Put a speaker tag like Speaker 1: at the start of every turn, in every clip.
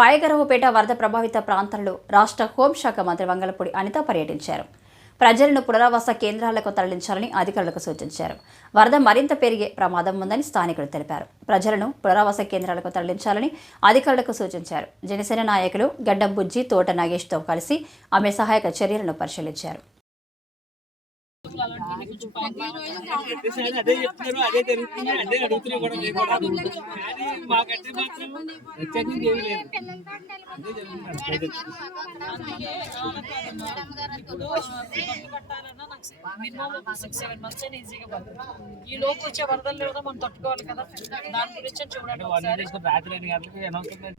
Speaker 1: పాయగరవుపేట వరద ప్రభావిత ప్రాంతాల్లో రాష్ట్ర హోంశాఖ మంత్రి వంగలపూడి అనిత పర్యటించారు. ప్రజలను పునరావాస కేంద్రాలకు తరలించాలని అధికారులకు సూచించారు. వరద మరింత పెరిగే ప్రమాదం ఉందని స్థానికులు తెలిపారు. ప్రజలను పునరావాస కేంద్రాలకు తరలించాలని అధికారులకు సూచించారు. జనసేన నాయకులు గడ్డం బుజ్జి తోట నాగేష్తో కలిసి ఆమె సహాయక చర్యలను పరిశీలించారు.
Speaker 2: అదే చెప్తున్నారు అదే జరుగుతుంది అదే అడుగుతున్నా కూడా మేము కూడా కానీ మాకంటే మాత్రం ప్రత్యేకంగా ఏమీ లేదు అదే జరుగుతుంది
Speaker 3: సిక్స్ సెవెన్ ఈజీగా ఈ లోపు వచ్చే వరదలు కూడా మనం తట్టుకోవాలి కదా దాని గురించి చూడండి
Speaker 2: రాత్రి ఎన్ని గంటలకి అనౌన్స్మెంట్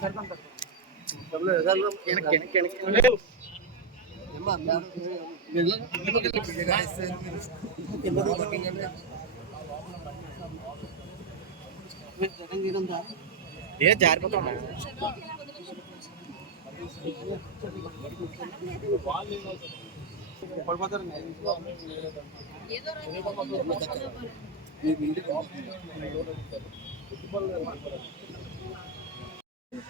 Speaker 2: మేడం వెళ్ళి దాడి లేదు మేడం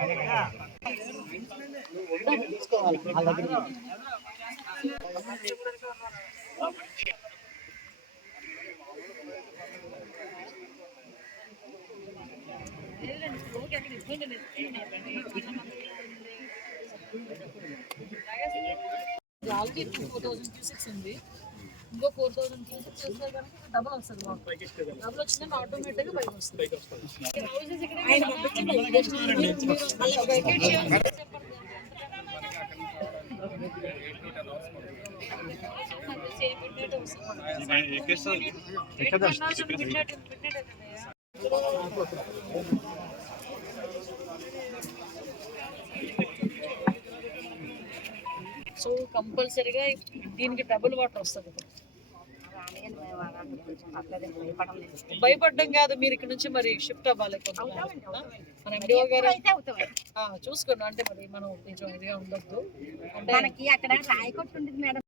Speaker 3: అమ్మా ఆల్రెడీ థౌజండ్ టూ సిక్స్ ఉంది. ఇంకో ఫోర్ థౌసండ్ క్యూసిక్స్ వస్తే కనుక డబుల్ వస్తుంది డబుల్ వచ్చిందంటే ఆటోమేటిక్గా పైకి వస్తుంది. సో కంపల్సరీగా దీనికి డబుల్ వాటర్ వస్తుంది భయపడడం కాదు మీరు ఇక్కడ నుంచి మరి షిఫ్ట్ అవ్వాలి కొంచెం. మన ఎండిఓ గారు చూసుకోండి. అంటే మరి మనం కొంచెం ఇదిగా ఉండొద్దు. అంటే
Speaker 4: మనకి అక్కడ ఉంటుంది మేడం